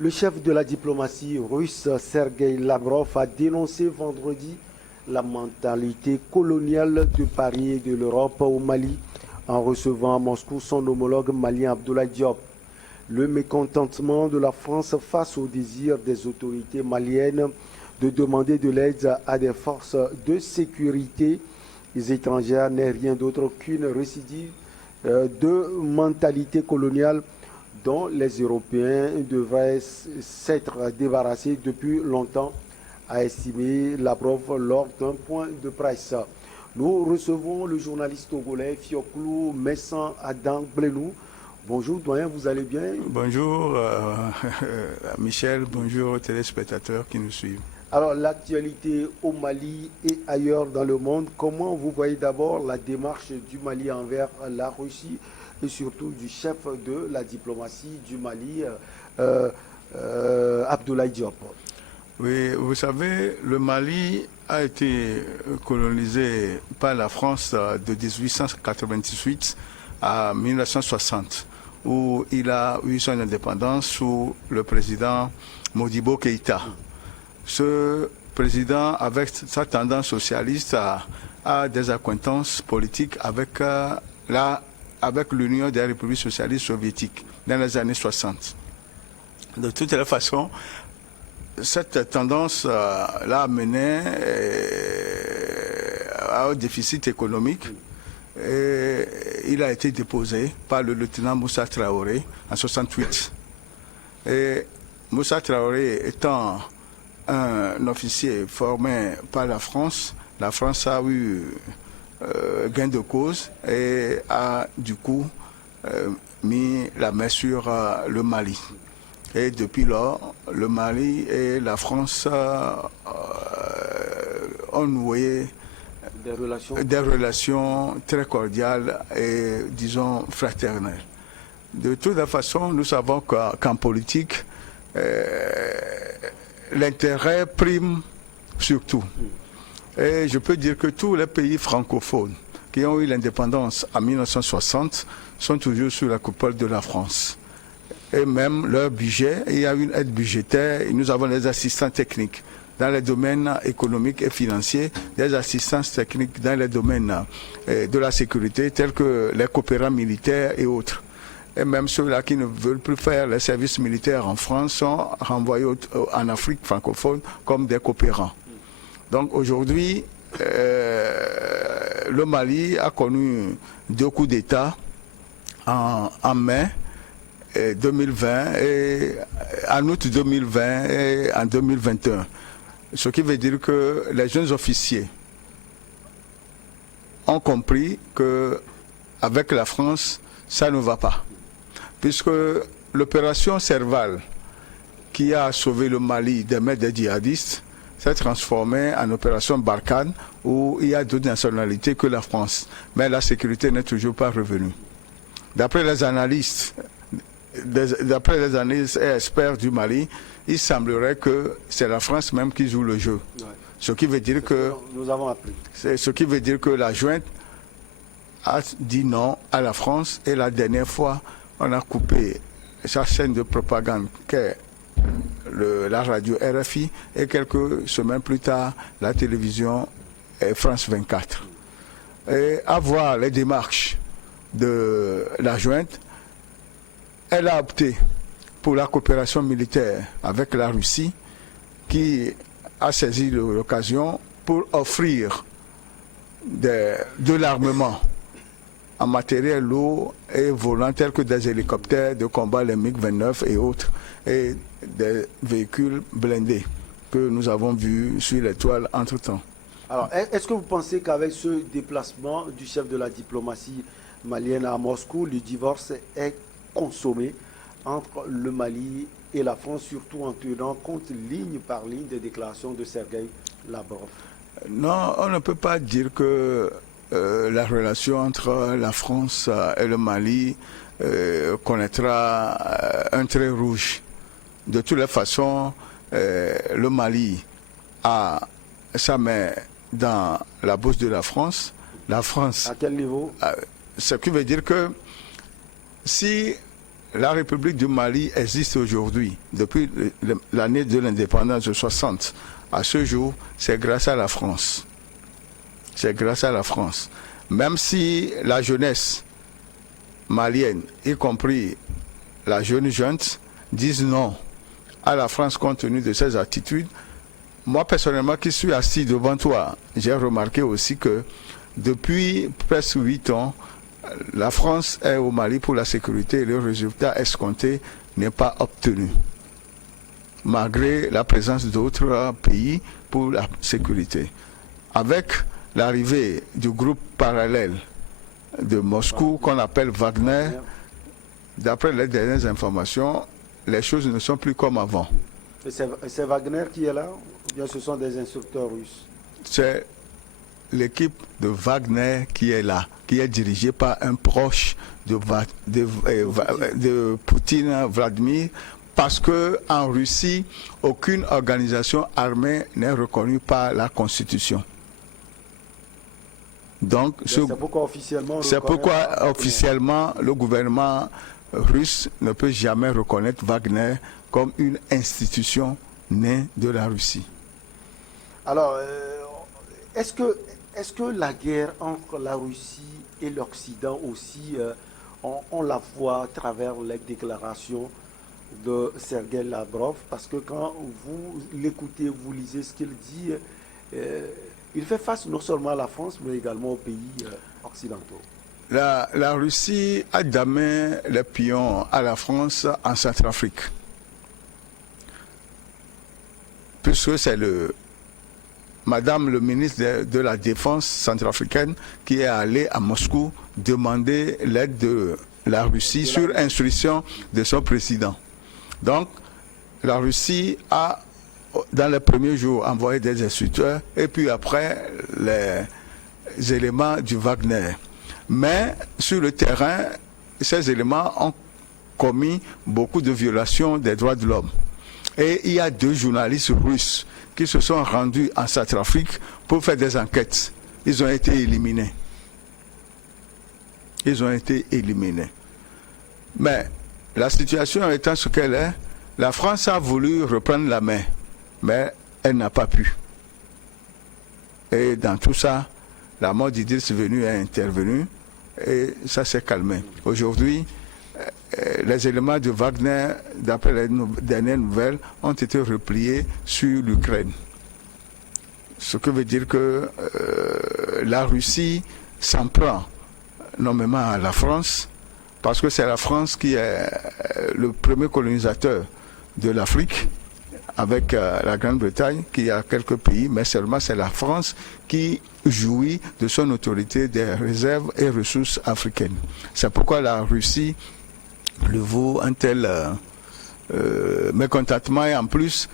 Le chef de la diplomatie russe, Sergueï Lavrov, a dénoncé vendredi la mentalité coloniale de Paris et de l'Europe au Mali en recevant à Moscou son homologue malien Abdoulaye Diop. Le mécontentement de la France face au désir des autorités maliennes de demander de l'aide à des forces de sécurité étrangères n'est rien d'autre qu'une récidive de mentalité coloniale dont les Européens devraient s'être débarrassés depuis longtemps, a estimé Lavrov lors d'un point de presse. Nous recevons le journaliste togolais Fioclou Messan Adam Blenou. Bonjour doyen, vous allez bien? Bonjour Michel, bonjour aux téléspectateurs qui nous suivent. Alors l'actualité au Mali et ailleurs dans le monde, comment vous voyez d'abord la démarche du Mali envers la Russie et surtout du chef de la diplomatie du Mali, Abdoulaye Diop? Oui, vous savez, le Mali a été colonisé par la France de 1898 à 1960, où il a eu son indépendance sous le président Modibo Keïta. Ce président, avec sa tendance socialiste, a des accointances politiques avec l'Union des républiques socialistes soviétiques dans les années 60. De toutes les façons, cette tendance l'a amené à un déficit économique. Et il a été déposé par le lieutenant Moussa Traoré en 68. Et Moussa Traoré étant un officier formé par la France a eu gain de cause et a du coup mis la main sur le Mali. Et depuis lors, le Mali et la France ont noué des relations très cordiales et, disons, fraternelles. De toute façon, nous savons qu'en politique, l'intérêt prime surtout. Et je peux dire que tous les pays francophones qui ont eu l'indépendance en 1960 sont toujours sous la coupole de la France. Et même leur budget, il y a une aide budgétaire et nous avons des assistants techniques dans les domaines économiques et financiers, des assistances techniques dans les domaines de la sécurité, tels que les coopérants militaires et autres. Et même ceux-là qui ne veulent plus faire les services militaires en France sont renvoyés en Afrique francophone comme des coopérants. Donc aujourd'hui, le Mali a connu 2 coups d'État en mai 2020 et en août 2020 et en 2021. Ce qui veut dire que les jeunes officiers ont compris qu'avec la France, ça ne va pas. Puisque l'opération Serval, qui a sauvé le Mali des mains des djihadistes, s'est transformée en opération Barkhane, où il y a d'autres nationalités que la France. Mais la sécurité n'est toujours pas revenue. D'après les analystes, et experts du Mali, il semblerait que c'est la France même qui joue le jeu. Ouais. Ce qui veut dire que nous avons appris. Ce qui veut dire que la junte a dit non à la France et la dernière fois, on a coupé sa chaîne de propagande qu'est la radio RFI et quelques semaines plus tard, la télévision France 24. Et à voir les démarches de la junte, elle a opté pour la coopération militaire avec la Russie qui a saisi l'occasion pour offrir de l'armement en matériel lourd et volant tels que des hélicoptères de combat, les MiG-29 et autres, et des véhicules blindés que nous avons vus sur les toiles entre-temps. Alors, est-ce que vous pensez qu'avec ce déplacement du chef de la diplomatie malienne à Moscou, le divorce est consommé entre le Mali et la France, surtout en tenant compte ligne par ligne des déclarations de Sergueï Lavrov? Non, on ne peut pas dire que la relation entre la France et le Mali connaîtra un trait rouge. De toutes les façons, le Mali a sa main dans la bourse de la France. La France... À quel niveau? Ce qui veut dire que si la République du Mali existe aujourd'hui, depuis l'année de l'indépendance de 60 à ce jour, c'est grâce à la France. C'est grâce à la France. Même si la jeunesse malienne, y compris la jeune junte, disent non à la France compte tenu de ses attitudes, moi personnellement qui suis assis devant toi, j'ai remarqué aussi que depuis presque 8 ans, la France est au Mali pour la sécurité et le résultat escompté n'est pas obtenu, malgré la présence d'autres pays pour la sécurité. Avec l'arrivée du groupe parallèle de Moscou qu'on appelle Wagner, d'après les dernières informations, les choses ne sont plus comme avant. Et c'est Wagner qui est là ou bien ce sont des instructeurs russes? C'est l'équipe de Wagner qui est là, qui est dirigée par un proche de Poutine, Vladimir, parce qu'en Russie, aucune organisation armée n'est reconnue par la Constitution. Donc, c'est pourquoi officiellement le gouvernement russe ne peut jamais reconnaître Wagner comme une institution née de la Russie. Alors, est-ce que la guerre entre la Russie et l'Occident aussi, on la voit à travers les déclarations de Sergueï Lavrov? Parce que quand vous l'écoutez, vous lisez ce qu'il dit, il fait face non seulement à la France, mais également aux pays occidentaux. La Russie a damé les pions à la France en Centrafrique. Puisque c'est Madame le ministre de la Défense centrafricaine qui est allée à Moscou demander l'aide de la Russie sur instruction de son président. Donc, la Russie a, dans les premiers jours, envoyé des instructeurs et puis après, les éléments du Wagner. Mais sur le terrain, ces éléments ont commis beaucoup de violations des droits de l'homme. Et il y a 2 journalistes russes qui se sont rendus en Centrafrique pour faire des enquêtes. Ils ont été éliminés. Ils ont été éliminés. Mais la situation étant ce qu'elle est, la France a voulu reprendre la main, mais elle n'a pas pu. Et dans tout ça, la mort d'Idriss Venu est intervenue et ça s'est calmé. Aujourd'hui, les éléments de Wagner, d'après les dernières nouvelles, ont été repliés sur l'Ukraine. Ce qui veut dire que la Russie s'en prend nommément à la France, parce que c'est la France qui est le premier colonisateur de l'Afrique, avec la Grande-Bretagne, qui a quelques pays, mais seulement c'est la France qui jouit de son autorité des réserves et ressources africaines. C'est pourquoi la Russie le vaut un tel mécontentement, et en plus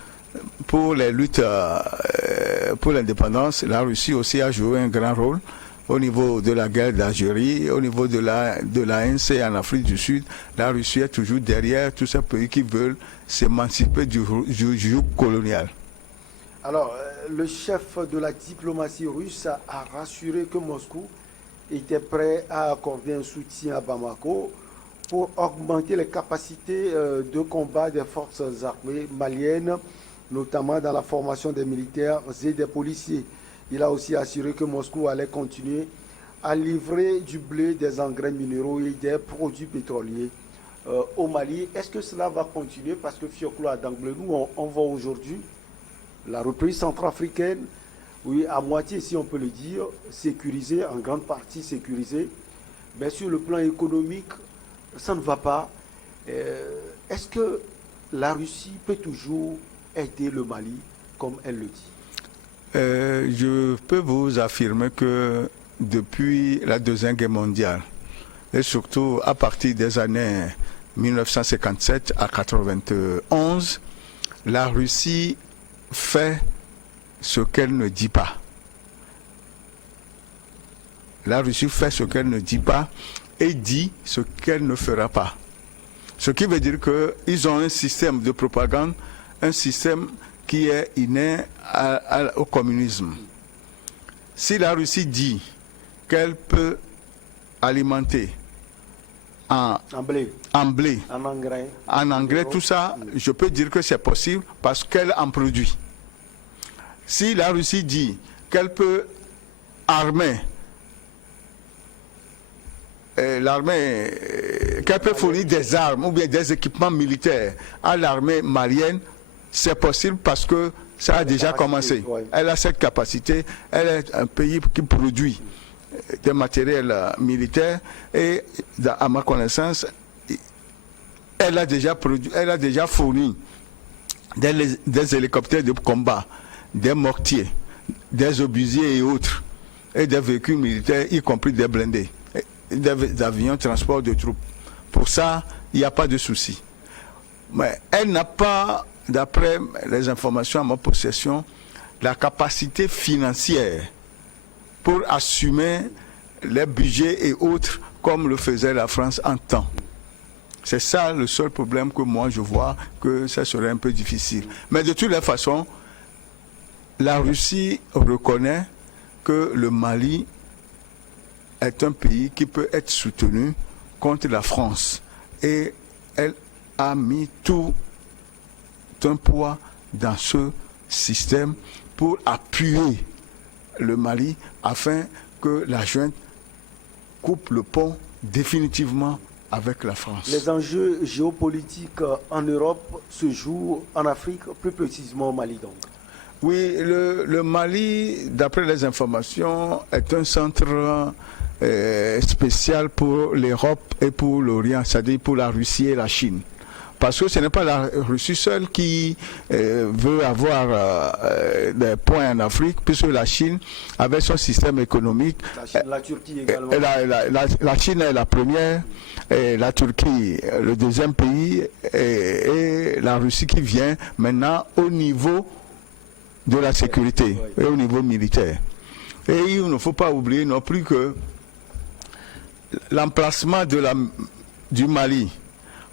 pour les luttes pour l'indépendance, la Russie aussi a joué un grand rôle au niveau de la guerre d'Algérie, au niveau de l'ANC en Afrique du Sud. La Russie est toujours derrière tous ces pays qui veulent s'émanciper du joug colonial. Alors, le chef de la diplomatie russe a rassuré que Moscou était prêt à accorder un soutien à Bamako pour augmenter les capacités de combat des forces armées maliennes, notamment dans la formation des militaires et des policiers. Il a aussi assuré que Moscou allait continuer à livrer du blé, des engrais minéraux et des produits pétroliers au Mali. Est-ce que cela va continuer? Parce que Fioclo a d'angle, nous, on voit aujourd'hui la République centrafricaine, oui, à moitié, si on peut le dire, sécurisée, en grande partie sécurisée. Mais sur le plan économique, ça ne va pas. Est-ce que la Russie peut toujours aider le Mali comme elle le dit? Je peux vous affirmer que depuis la Deuxième Guerre mondiale, et surtout à partir des années 1957 à 1991, la Russie fait ce qu'elle ne dit pas. La Russie fait ce qu'elle ne dit pas et dit ce qu'elle ne fera pas. Ce qui veut dire qu'ils ont un système de propagande, un système qui est inné au communisme. Si la Russie dit qu'elle peut alimenter en blé, blé, en engrais, tout ça, je peux dire que c'est possible parce qu'elle en produit. Si la Russie dit qu'elle peut armer qu'elle peut fournir des armes ou bien des équipements militaires à l'armée malienne, c'est possible parce que ça a déjà commencé. Elle a cette capacité, elle est un pays qui produit des matériels militaires et, à ma connaissance, elle a déjà fourni des hélicoptères de combat, des mortiers, des obusiers et autres, et des véhicules militaires, y compris des blindés, des avions transport de troupes. Pour ça, il n'y a pas de souci. Mais elle n'a pas, d'après les informations à ma possession, la capacité financière pour assumer les budgets et autres comme le faisait la France en temps. C'est ça le seul problème que moi je vois, que ça serait un peu difficile. Mais de toutes les façons, la Russie reconnaît que le Mali est un pays qui peut être soutenu contre la France. Et elle a mis tout un poids dans ce système pour appuyer le Mali afin que la junte coupe le pont définitivement avec la France. Les enjeux géopolitiques en Europe se jouent en Afrique, plus précisément au Mali donc. Oui, le Mali, d'après les informations, est un centre spécial pour l'Europe et pour l'Orient, c'est-à-dire pour la Russie et la Chine. Parce que ce n'est pas la Russie seule qui veut avoir des points en Afrique, puisque la Chine, avec son système économique, la Turquie également. La Chine est la première, et la Turquie le deuxième pays, et la Russie qui vient maintenant au niveau de la sécurité et au niveau militaire. Et il ne faut pas oublier non plus que l'emplacement du Mali,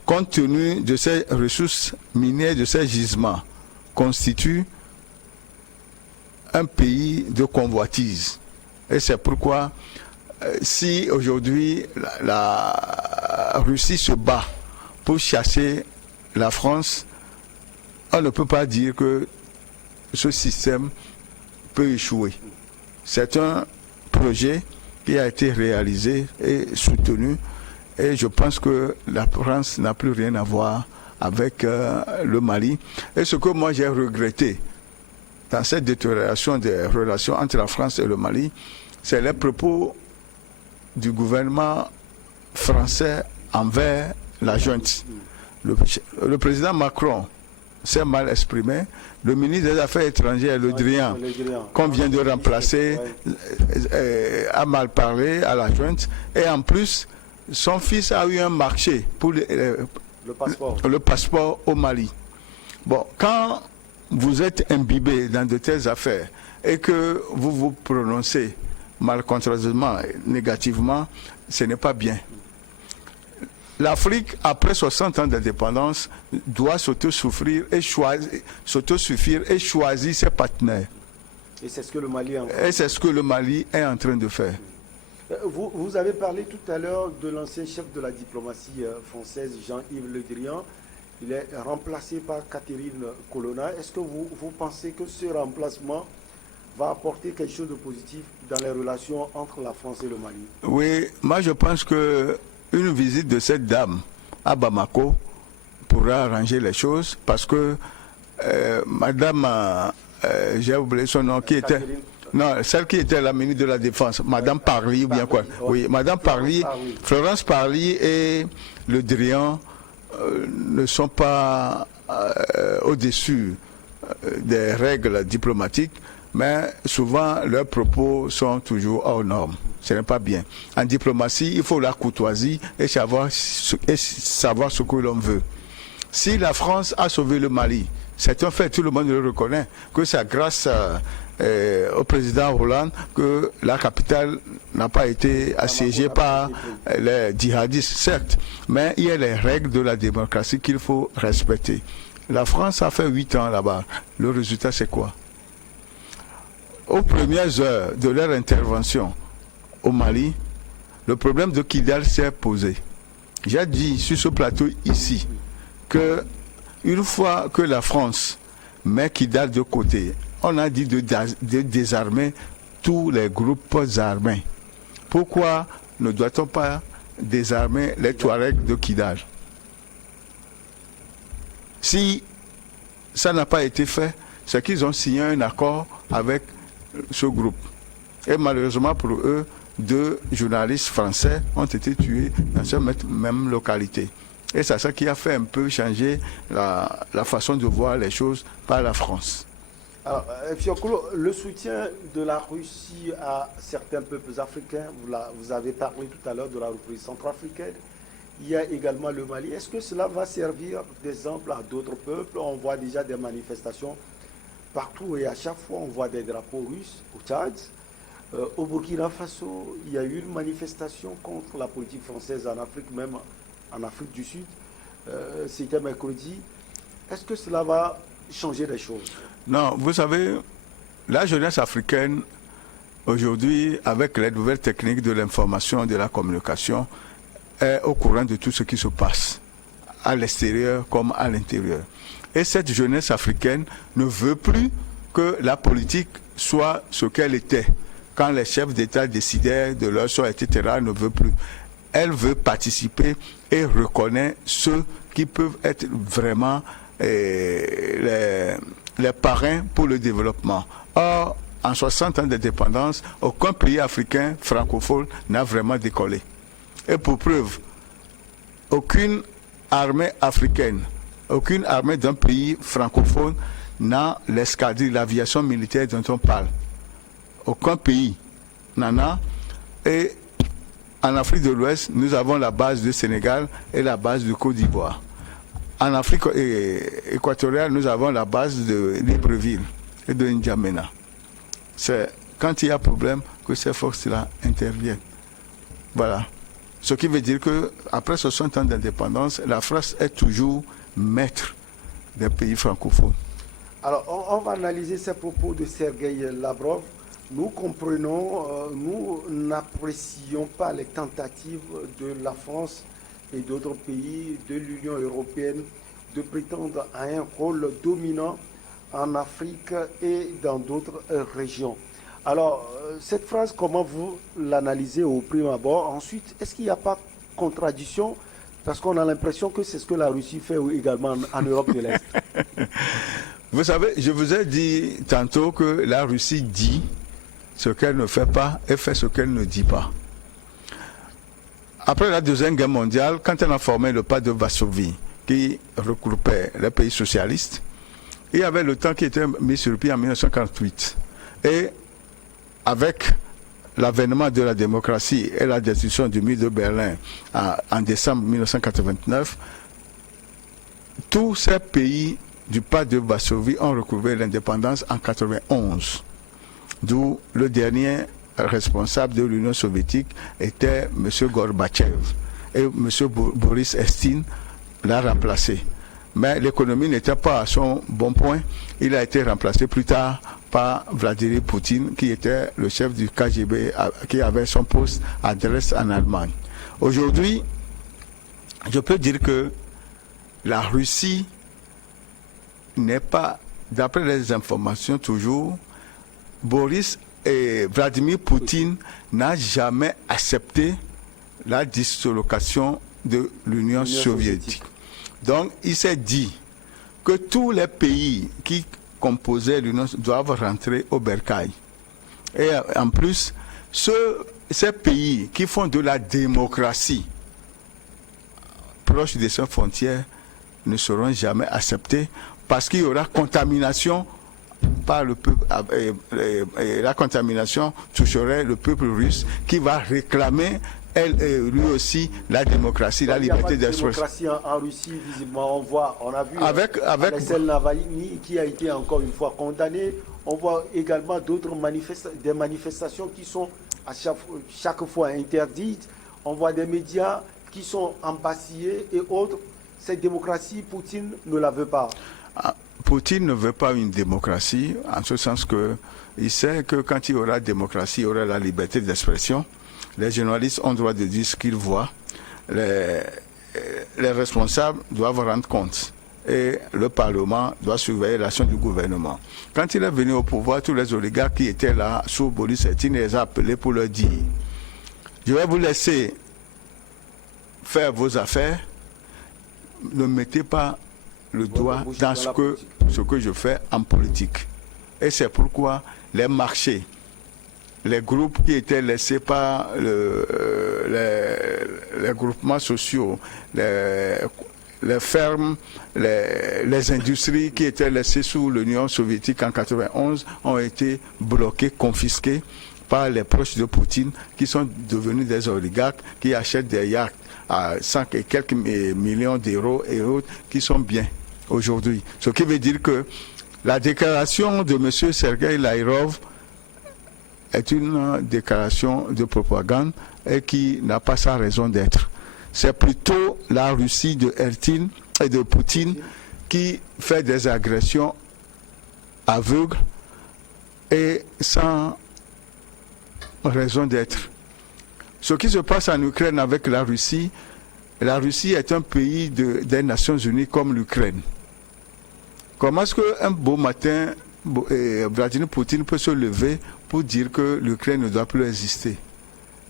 compte tenu de ses ressources minières, de ses gisements, constitue un pays de convoitise. Et c'est pourquoi, si aujourd'hui la Russie se bat pour chasser la France, on ne peut pas dire que ce système peut échouer. C'est un projet qui a été réalisé et soutenu. Et je pense que la France n'a plus rien à voir avec le Mali. Et ce que moi j'ai regretté dans cette détérioration des relations entre la France et le Mali, c'est les propos du gouvernement français envers la junte. Le président Macron s'est mal exprimé. Le ministre des Affaires étrangères, Le Drian, qu'on vient de remplacer, a mal parlé à la junte. Et en plus, son fils a eu un marché pour le passeport au Mali. Bon, quand vous êtes imbibé dans de telles affaires et que vous vous prononcez malencontreusement, négativement, ce n'est pas bien. L'Afrique, après 60 ans d'indépendance, doit s'autosuffire et choisir ses partenaires. Et c'est ce que le Mali est en train de faire. Vous avez parlé tout à l'heure de l'ancien chef de la diplomatie française, Jean-Yves Le Drian. Il est remplacé par Catherine Colonna. Est-ce que vous pensez que ce remplacement va apporter quelque chose de positif dans les relations entre la France et le Mali? Oui, moi je pense que une visite de cette dame à Bamako pourra arranger les choses parce que madame, j'ai oublié son nom, qui était... Non, celle qui était la ministre de la Défense, Madame Parly ou bien quoi. Oui, Madame Parly, Florence Parly et Le Drian ne sont pas au-dessus des règles diplomatiques, mais souvent leurs propos sont toujours hors normes. Ce n'est pas bien. En diplomatie, il faut la courtoisie et savoir ce que l'on veut. Si la France a sauvé le Mali, c'est un fait, tout le monde le reconnaît, que c'est grâce au président Hollande que la capitale n'a pas été assiégée par les djihadistes, certes, mais il y a les règles de la démocratie qu'il faut respecter. La France a fait 8 ans là-bas. Le résultat, c'est quoi? Aux premières heures de leur intervention au Mali, le problème de Kidal s'est posé. J'ai dit sur ce plateau ici que une fois que la France met Kidal de côté, on a dit de désarmer tous les groupes armés. Pourquoi ne doit-on pas désarmer les Touaregs de Kidal? Si ça n'a pas été fait, c'est qu'ils ont signé un accord avec ce groupe. Et malheureusement pour eux, 2 journalistes français ont été tués dans cette même localité. Et c'est ça qui a fait un peu changer la façon de voir les choses par la France. Alors, Fiocolo, le soutien de la Russie à certains peuples africains, vous avez parlé tout à l'heure de la République centrafricaine, il y a également le Mali. Est-ce que cela va servir d'exemple à d'autres peuples? On voit déjà des manifestations partout et à chaque fois on voit des drapeaux russes au Tchad. Au Burkina Faso, il y a eu une manifestation contre la politique française en Afrique, même en Afrique du Sud. C'était mercredi. Est-ce que cela va changer les choses? Non, vous savez, la jeunesse africaine, aujourd'hui, avec les nouvelles techniques de l'information et de la communication, est au courant de tout ce qui se passe, à l'extérieur comme à l'intérieur. Et cette jeunesse africaine ne veut plus que la politique soit ce qu'elle était. Quand les chefs d'État décidaient de leur sort, etc., elle ne veut plus. Elle veut participer et reconnaître ceux qui peuvent être vraiment les parrains pour le développement. Or, en 60 ans d'indépendance, aucun pays africain francophone n'a vraiment décollé. Et pour preuve, aucune armée africaine, aucune armée d'un pays francophone n'a l'escadrille, l'aviation militaire dont on parle. Aucun pays n'en a. Et en Afrique de l'Ouest, nous avons la base du Sénégal et la base de Côte d'Ivoire. En Afrique équatoriale, nous avons la base de Libreville et de N'Djamena. C'est quand il y a problème que ces forces-là interviennent. Voilà. Ce qui veut dire qu'après 60 ans d'indépendance, la France est toujours maître des pays francophones. Alors, on va analyser ces propos de Sergueï Lavrov. Nous comprenons, nous n'apprécions pas les tentatives de la France et d'autres pays de l'Union européenne de prétendre à un rôle dominant en Afrique et dans d'autres régions. Alors, cette phrase, comment vous l'analysez au prime abord? Ensuite, est-ce qu'il n'y a pas contradiction? Parce qu'on a l'impression que c'est ce que la Russie fait également en Europe de l'Est. Vous savez, je vous ai dit tantôt que la Russie dit ce qu'elle ne fait pas et fait ce qu'elle ne dit pas. Après la Deuxième Guerre mondiale, quand elle a formé le pacte de Varsovie, qui regroupait les pays socialistes, il y avait le temps qui était mis sur pied en 1948. Et avec l'avènement de la démocratie et la destruction du mur de Berlin en décembre 1989, tous ces pays du pacte de Varsovie ont retrouvé l'indépendance en 1991. D'où le dernier responsable de l'Union soviétique était M. Gorbatchev. Et M. Boris Eltsine l'a remplacé. Mais l'économie n'était pas à son bon point. Il a été remplacé plus tard par Vladimir Poutine, qui était le chef du KGB, qui avait son poste à Dresde en Allemagne. Aujourd'hui, je peux dire que la Russie n'est pas, d'après les informations toujours, Boris et Vladimir Poutine n'a jamais accepté la dislocation de l'Union soviétique. Donc, il s'est dit que tous les pays qui composaient l'Union doivent rentrer au bercail. Et en plus, ces pays qui font de la démocratie proche de ses frontières ne seront jamais acceptés parce qu'il y aura contamination par le peuple, et la contamination toucherait le peuple russe qui va réclamer lui aussi la démocratie, la liberté d'expression. Il n'y a pas de démocratie en Russie, visiblement. On a vu Alexei Navalny qui a été encore une fois condamné. On voit également d'autres manifestations qui sont à chaque fois interdites. On voit des médias qui sont embasillés et autres. Cette démocratie, Poutine ne la veut pas. Poutine ne veut pas une démocratie, en ce sens qu'il sait que quand il y aura démocratie, il y aura la liberté d'expression. Les journalistes ont le droit de dire ce qu'ils voient. les responsables doivent rendre compte. Et le Parlement doit surveiller l'action du gouvernement. Quand il est venu au pouvoir, tous les oligarques qui étaient là, sous Boris Eltsine, les a appelés pour leur dire « Je vais vous laisser faire vos affaires, ne mettez pas le doigt dans ce que je fais en politique. » Et c'est pourquoi les marchés, les groupes qui étaient laissés par les groupements sociaux, les fermes, les industries qui étaient laissées sous l'Union soviétique en 1991 ont été bloquées, confisquées par les proches de Poutine qui sont devenus des oligarques qui achètent des yachts à 100 et quelques millions d'euros et autres qui sont bien aujourd'hui. Ce qui veut dire que la déclaration de M. Sergueï Lavrov est une déclaration de propagande et qui n'a pas sa raison d'être. C'est plutôt la Russie de Eltsine et de Poutine qui fait des agressions aveugles et sans raison d'être. Ce qui se passe en Ukraine avec la Russie est un pays des Nations Unies comme l'Ukraine. Comment est-ce qu'un beau matin, Vladimir Poutine peut se lever pour dire que l'Ukraine ne doit plus exister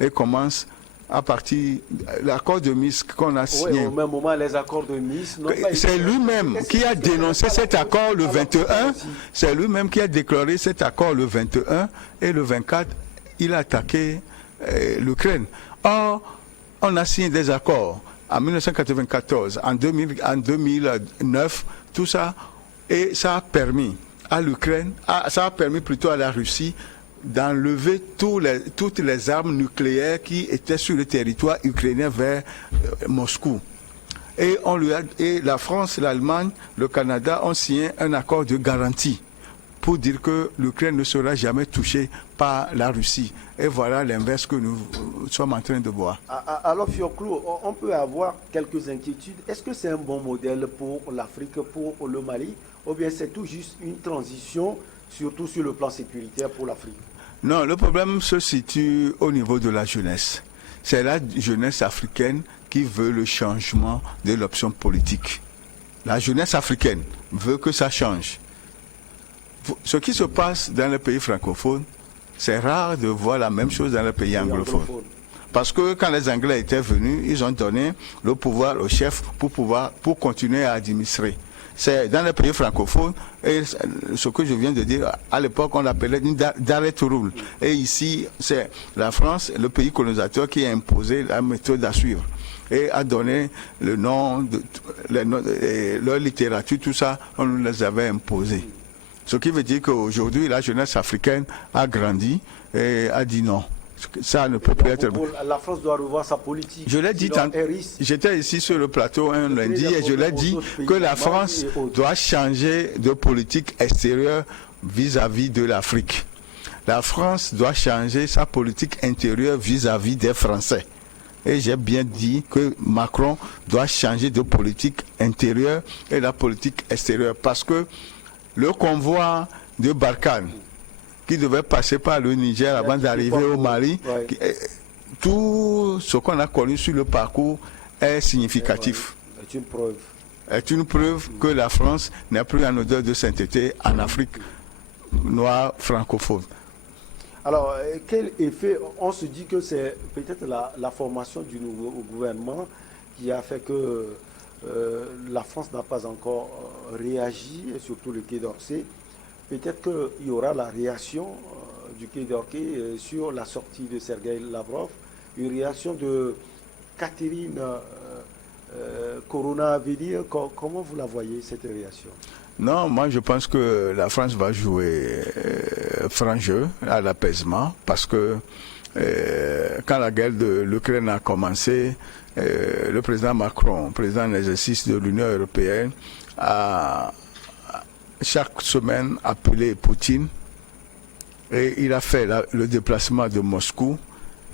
et commence à partir de l'accord de Minsk qu'on a signé. Oui, au même moment, les accords de Minsk... C'est lui-même qui a dénoncé cet accord le 21, c'est lui-même qui a déclaré cet accord le 21 et le 24, il a attaqué l'Ukraine. Or, on a signé des accords en 1994, en 2009, tout ça, et ça a permis à l'Ukraine, ça a permis plutôt à la Russie d'enlever toutes les armes nucléaires qui étaient sur le territoire ukrainien vers Moscou. Et la France, l'Allemagne, le Canada ont signé un accord de garantie pour dire que l'Ukraine ne sera jamais touchée par la Russie. Et voilà l'inverse que nous sommes en train de voir. Alors, Fioclo, on peut avoir quelques inquiétudes. Est-ce que c'est un bon modèle pour l'Afrique, pour le Mali, ou bien c'est tout juste une transition, surtout sur le plan sécuritaire pour l'Afrique? Non, le problème se situe au niveau de la jeunesse. C'est la jeunesse africaine qui veut le changement de l'option politique. La jeunesse africaine veut que ça change. Ce qui se passe dans les pays francophones, c'est rare de voir la même chose dans les pays anglophones. Parce que quand les Anglais étaient venus, ils ont donné le pouvoir au chef pour continuer à administrer. C'est dans les pays francophones, et ce que je viens de dire, à l'époque on l'appelait une direct rule. Et ici, c'est la France, le pays colonisateur, qui a imposé la méthode à suivre. Et a donné le nom, leur littérature, tout ça, on nous les avait imposés. Ce qui veut dire qu'aujourd'hui, la jeunesse africaine a grandi et a dit non. Ça ne peut plus être... La France doit revoir sa politique. Je l'ai dit, j'étais ici sur le plateau un lundi et je l'ai dit que la France doit changer de politique extérieure vis-à-vis de l'Afrique. La France doit changer sa politique intérieure vis-à-vis des Français. Et j'ai bien dit que Macron doit changer de politique intérieure et la politique extérieure. Parce que le convoi de Barkhane, qui devait passer par le Niger avant d'arriver au Mali, tout ce qu'on a connu sur le parcours est significatif. C'est une preuve. Est une preuve que la France n'est plus en odeur de sainteté en Afrique noire francophone. Alors, quel effet? On se dit que c'est peut-être la formation du nouveau gouvernement qui a fait que la France n'a pas encore réagi, et surtout le Quai d'Orsay. Peut-être qu'il y aura la réaction du Quai d'Orsay sur la sortie de Sergueï Lavrov, une réaction de Catherine Corona à venir. Comment vous la voyez, cette réaction? Non, moi je pense que la France va jouer franc jeu à l'apaisement, parce que quand la guerre de l'Ukraine a commencé, le président Macron, président en exercice de l'Union européenne, a chaque semaine appelé Poutine et il a fait le déplacement de Moscou,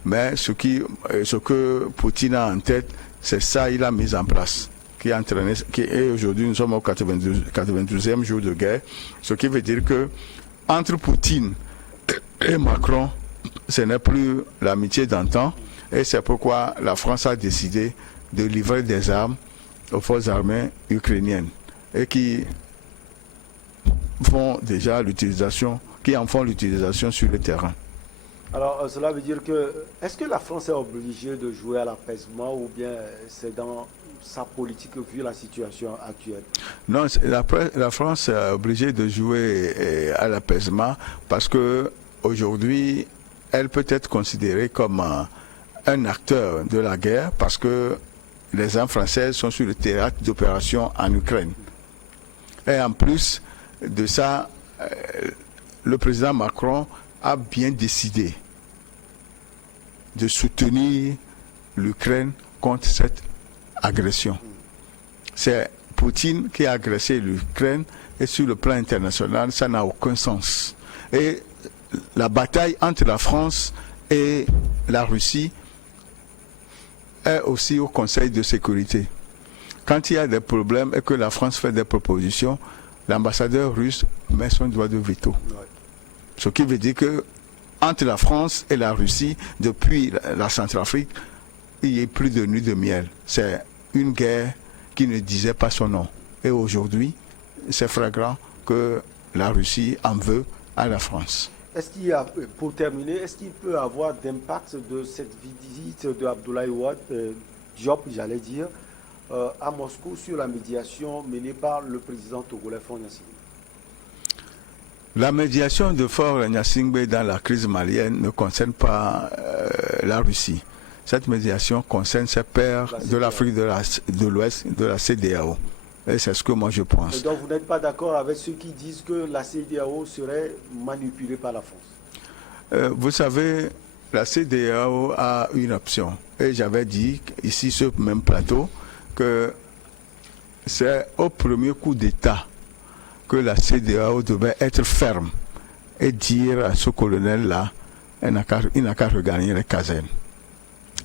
mais ce que Poutine a en tête, c'est ça il a mis en place, qui a entraîné, et aujourd'hui nous sommes au 92e jour de guerre, ce qui veut dire que entre Poutine et Macron, ce n'est plus l'amitié d'antan, et c'est pourquoi la France a décidé de livrer des armes aux forces armées ukrainiennes et qui font déjà l'utilisation, qui en font l'utilisation sur le terrain. Alors, cela veut dire que, est-ce que la France est obligée de jouer à l'apaisement ou bien c'est dans sa politique vu la situation actuelle? Non, la France est obligée de jouer à l'apaisement parce que aujourd'hui, elle peut être considérée comme un acteur de la guerre parce que les armes françaises sont sur le théâtre d'opération en Ukraine. Et en plus de ça, le président Macron a bien décidé de soutenir l'Ukraine contre cette agression. C'est Poutine qui a agressé l'Ukraine et sur le plan international, ça n'a aucun sens. Et la bataille entre la France et la Russie est aussi au Conseil de sécurité. Quand il y a des problèmes et que la France fait des propositions, l'ambassadeur russe met son droit de veto. Ce qui veut dire que entre la France et la Russie, depuis la Centrafrique, il n'y a plus de nuit de miel. C'est une guerre qui ne disait pas son nom. Et aujourd'hui, c'est flagrant que la Russie en veut à la France. Est-ce qu'il y a, pour terminer, est-ce qu'il peut y avoir d'impact de cette visite de Abdoulaye Wade, Diop, j'allais dire, à Moscou sur la médiation menée par le président togolais Faure Gnassingbé? La médiation de Faure Gnassingbé dans la crise malienne ne concerne pas la Russie. Cette médiation concerne ses pairs de l'Afrique de l'Ouest, de la CEDEAO. Et c'est ce que moi je pense. Et donc vous n'êtes pas d'accord avec ceux qui disent que la CEDEAO serait manipulée par la France? Vous savez, la CEDEAO a une option. Et j'avais dit ici sur ce même plateau que c'est au premier coup d'État que la CEDEAO devait être ferme et dire à ce colonel-là, il n'a qu'à regagner les casernes.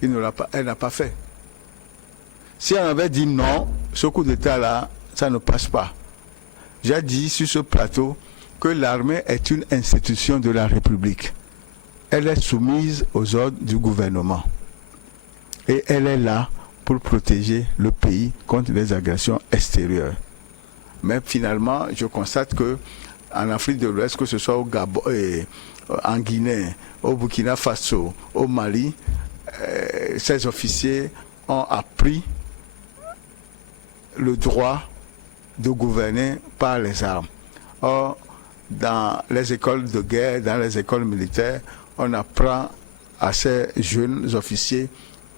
Elle n'a pas fait. Si elle avait dit non, ce coup d'État-là, ça ne passe pas. J'ai dit sur ce plateau que l'armée est une institution de la République. Elle est soumise aux ordres du gouvernement. Et elle est là pour protéger le pays contre les agressions extérieures. Mais finalement, je constate que en Afrique de l'Ouest, que ce soit au Gabon, en Guinée, au Burkina Faso, au Mali, ces officiers ont appris le droit de gouverner par les armes. Or, dans les écoles de guerre, dans les écoles militaires, on apprend à ces jeunes officiers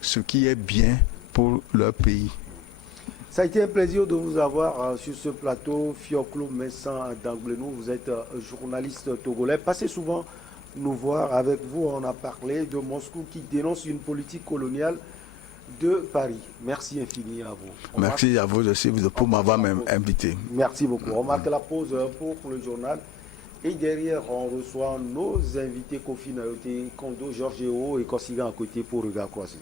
ce qui est bien pour leur pays. Ça a été un plaisir de vous avoir sur ce plateau. Fioclo Messan d'Anglenou, vous êtes journaliste togolais. Passez souvent nous voir avec vous. On a parlé de Moscou qui dénonce une politique coloniale de Paris. Merci infini à vous. Merci à vous aussi pour m'avoir invité. Merci beaucoup. On marque la pause pour le journal. Et derrière, on reçoit nos invités Kofi Nayote, Kondo, Georges Eo et Kossiga à côté pour Regard Croisé.